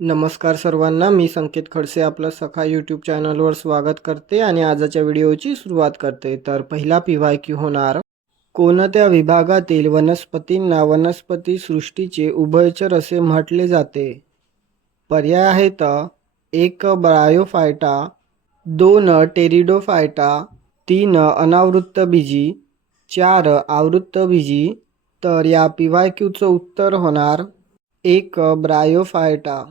नमस्कार सर्वांना मी संकेत खडसे आपलं सखा यूट्यूब चॅनलवर स्वागत करते आणि आजच्या व्हिडिओची सुरुवात करते. तर पहिला पी वाय क्यू होणार. कोणत्या विभागातील वनस्पतींना वनस्पती सृष्टीचे उभयचर असे म्हटले जाते? पर्याय आहेत एक ब्रायोफायटा दोन टेरिडोफायटा तीन अनावृत्त बीजी चार आवृत्त बीजी. तर या पी वाय क्यूचं उत्तर होणार एक ब्रायोफायटा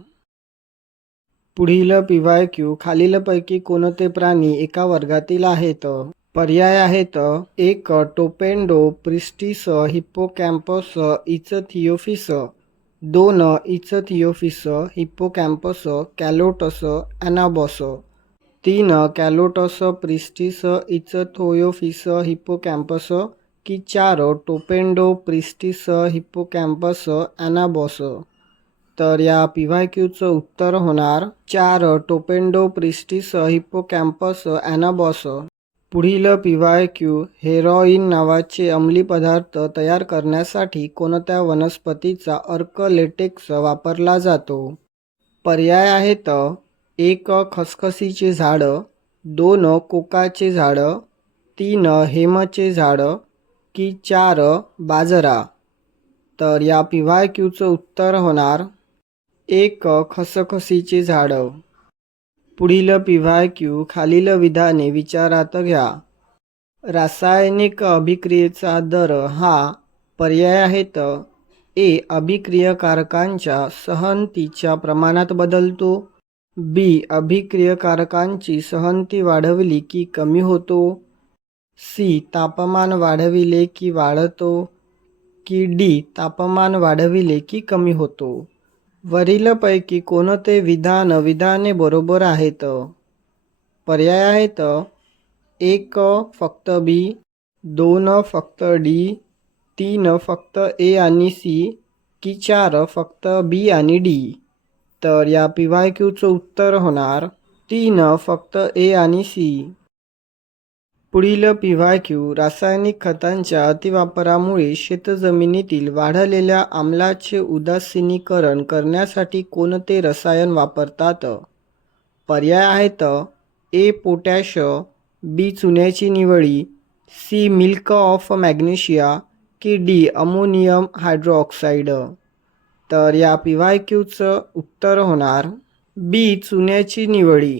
पुढील पी वाय क्यू खालीलपैकी कोणते प्राणी एका वर्गातील आहेत? पर्याय आहेत. एक टोपेंडो प्रिस्टिस हिप्पोकॅम्पस इचथिओफिस दोन इचथिओफिस हिप्पोकॅम्पस कॅलोटस ॲनाबॉस तीन कॅलोटस प्रिस्टिस इचथोयोफिस हिप्पोकॅम्पस. की चार टोपेंडो प्रिस्टिस हिप्पोकॅम्पस ॲनाबॉस तर या पी क्यूचं उत्तर होणार चार टोपेंडो प्रिस्टिस हिप्पोकॅम्पस ॲनाबॉस पुढील पी वाय क्यू हेरॉईन नावाचे अंमली पदार्थ तयार करण्यासाठी कोणत्या वनस्पतीचा अर्क लेटेक्स वापरला जातो? पर्याय आहेत एक खसखसीचे झाडं दोन कोकाचे झाडं तीन हेमचे झाडं की चार बाजरा. तर या पी वाय क्यूचं उत्तर होणार एक खसखसीचे झाडं. पुढील पिव्हाक्यू क्यू खालील विधाने विचारात घ्या. रासायनिक अभिक्रियेचा दर हा पर्याय आहेत. ए अभिक्रियकारकांच्या सहंतीच्या प्रमाणात बदलतो. बी अभिक्रियकारकांची सहंती वाढवली की कमी होतो. सी तापमान वाढविले की वाढतो. की डी तापमान वाढविले की कमी होतो. वरीलपैकी कोणते विधान विधाने बरोबर आहेत? पर्याय आहेत. एक फक्त बी दोन फक्त डी तीन फक्त ए आणि सी की चार फक्त बी आणि डी. तर या पी वाय क्यूचं उत्तर होणार तीन फक्त ए आणि सी. पुढील पी क्यू रासायनिक खतांच्या अतिवापरामुळे शेतजमिनीतील वाढलेल्या आम्लाचे उदासीनीकरण करण्यासाठी कोणते रसायन वापरतात? पर्याय आहेत ए पोटॅश बी चुन्याची निवळी सी मिल्क ऑफ मॅग्नेशिया की डी अमोनियम हायड्रोऑक्साईड तर या पी क्यूचं उत्तर होणार बी चुन्याची निवळी